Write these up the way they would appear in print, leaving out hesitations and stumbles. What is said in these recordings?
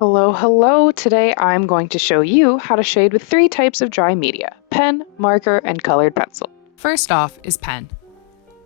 Hello, hello. Today I'm going to show you how to shade with three types of dry media: pen, marker, and colored pencil. First off is pen.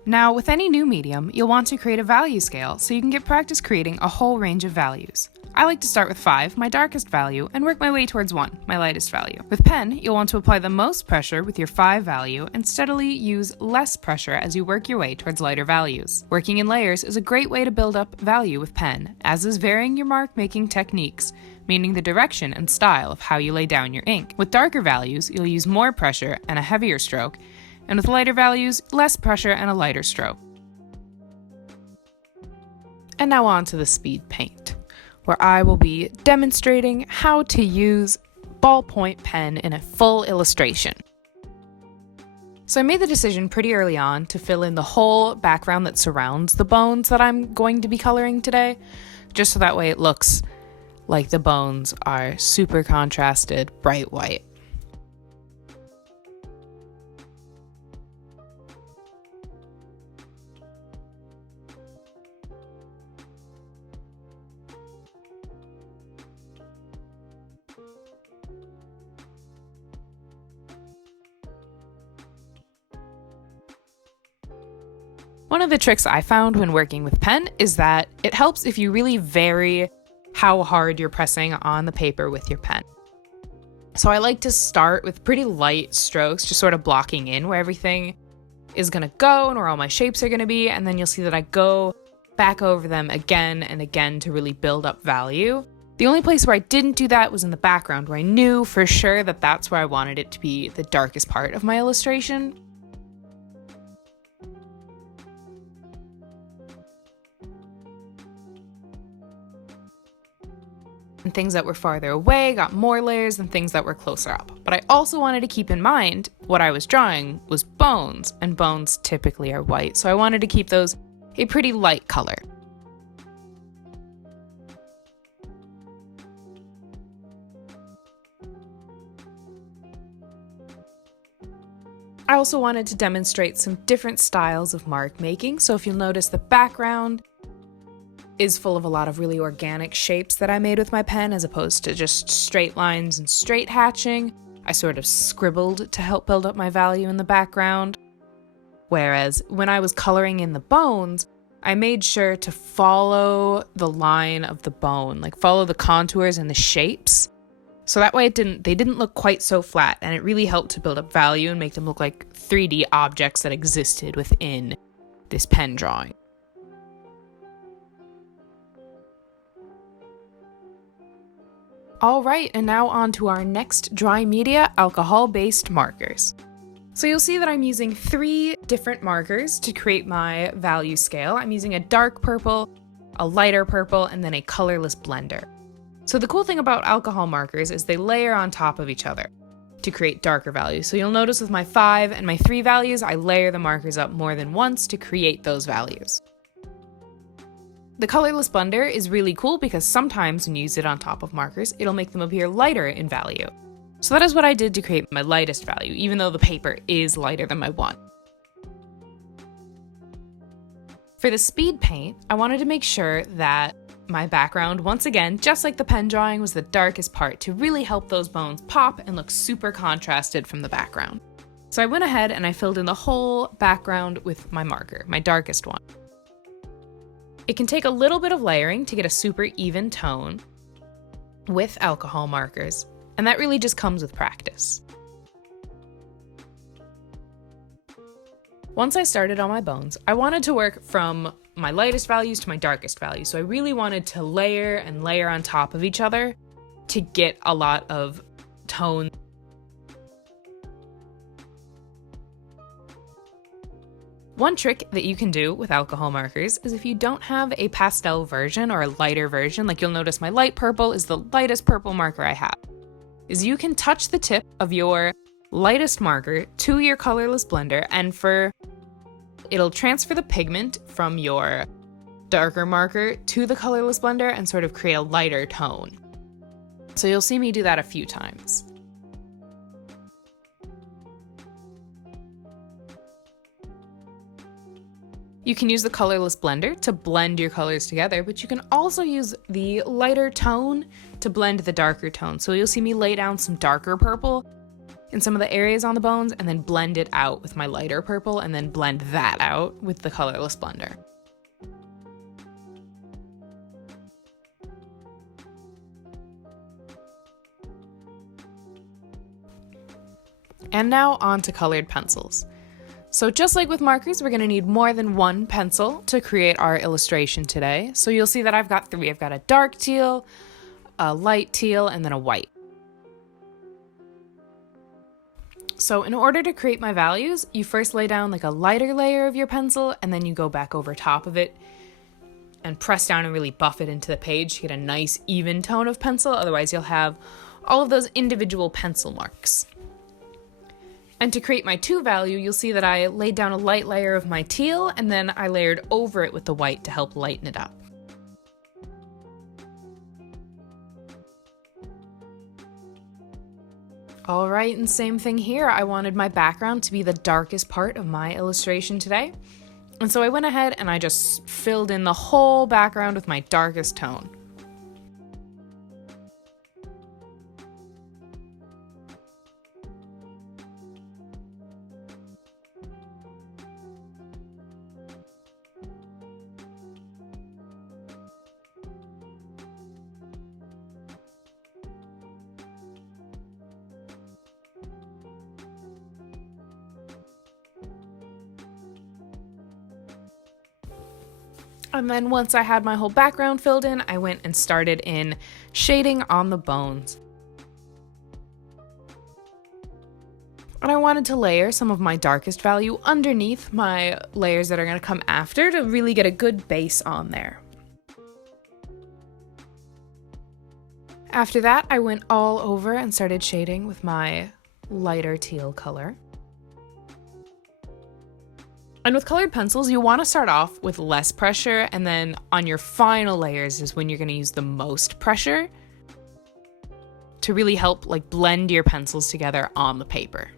Now, with any new medium, you'll want to create a value scale so you can get practice creating a whole range of values. I like to start with 5, my darkest value, and work my way towards 1, my lightest value. With pen, you'll want to apply the most pressure with your 5 value and steadily use less pressure as you work your way towards lighter values. Working in layers is a great way to build up value with pen, as is varying your mark making techniques, meaning the direction and style of how you lay down your ink. With darker values, you'll use more pressure and a heavier stroke, and with lighter values, less pressure and a lighter stroke. And now on to the speed paint, where I will be demonstrating how to use ballpoint pen in a full illustration. So I made the decision pretty early on to fill in the whole background that surrounds the bones that I'm going to be coloring today, just so that way it looks like the bones are super contrasted, bright white. One of the tricks I found when working with pen is that it helps if you really vary how hard you're pressing on the paper with your pen. So I like to start with pretty light strokes, just sort of blocking in where everything is going to go and where all my shapes are going to be, and then you'll see that I go back over them again and again to really build up value. The only place where I didn't do that was in the background, where I knew for sure that that's where I wanted it to be the darkest part of my illustration. And things that were farther away got more layers than things that were closer up. But I also wanted to keep in mind what I was drawing was bones, and bones typically are white, so I wanted to keep those a pretty light color. I also wanted to demonstrate some different styles of mark making, so if you'll notice, the background is full of a lot of really organic shapes that I made with my pen, as opposed to just straight lines and straight hatching. I sort of scribbled to help build up my value in the background. Whereas when I was coloring in the bones, I made sure to follow the line of the bone, like follow the contours and the shapes. So that way they didn't look quite so flat, and it really helped to build up value and make them look like 3D objects that existed within this pen drawing. All right, and now on to our next dry media, alcohol-based markers. So you'll see that I'm using 3 different markers to create my value scale. I'm using a dark purple, a lighter purple, and then a colorless blender. So the cool thing about alcohol markers is they layer on top of each other to create darker values. So you'll notice with my 5 and my 3 values, I layer the markers up more than once to create those values. The colorless blender is really cool because sometimes when you use it on top of markers, it'll make them appear lighter in value. So that is what I did to create my lightest value, even though the paper is lighter than my 1. For the speed paint, I wanted to make sure that my background, once again, just like the pen drawing, was the darkest part to really help those bones pop and look super contrasted from the background. So I went ahead and I filled in the whole background with my marker, my darkest one. It can take a little bit of layering to get a super even tone with alcohol markers, and that really just comes with practice. Once I started on my bones, I wanted to work from my lightest values to my darkest values, so I really wanted to layer and layer on top of each other to get a lot of tone. One trick that you can do with alcohol markers is if you don't have a pastel version or a lighter version, like you'll notice my light purple is the lightest purple marker I have, is you can touch the tip of your lightest marker to your colorless blender, and it'll transfer the pigment from your darker marker to the colorless blender and sort of create a lighter tone. So you'll see me do that a few times. You can use the colorless blender to blend your colors together, but you can also use the lighter tone to blend the darker tone. So you'll see me lay down some darker purple in some of the areas on the bones and then blend it out with my lighter purple and then blend that out with the colorless blender. And now on to colored pencils. So just like with markers, we're gonna need more than one pencil to create our illustration today. So you'll see that I've got three. I've got a dark teal, a light teal, and then a white. So in order to create my values, you first lay down like a lighter layer of your pencil, and then you go back over top of it and press down and really buff it into the page to get a nice even tone of pencil. Otherwise you'll have all of those individual pencil marks. And to create my 2 value, you'll see that I laid down a light layer of my teal and then I layered over it with the white to help lighten it up. All right, and same thing here. I wanted my background to be the darkest part of my illustration today. And so I went ahead and I just filled in the whole background with my darkest tone. And then once I had my whole background filled in, I went and started in shading on the bones. And I wanted to layer some of my darkest value underneath my layers that are going to come after to really get a good base on there. After that, I went all over and started shading with my lighter teal color. And with colored pencils, you want to start off with less pressure, and then on your final layers is when you're going to use the most pressure to really help like blend your pencils together on the paper.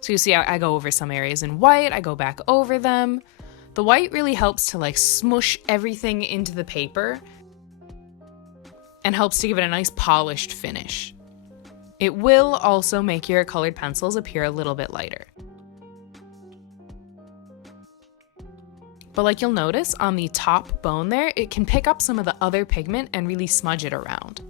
So you see I go over some areas in white, I go back over them. The white really helps to like smush everything into the paper and helps to give it a nice polished finish. It will also make your colored pencils appear a little bit lighter. But like you'll notice on the top bone there, it can pick up some of the other pigment and really smudge it around.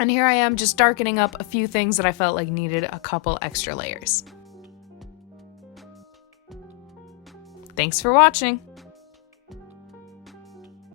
And here I am just darkening up a few things that I felt like needed a couple extra layers. Thanks for watching!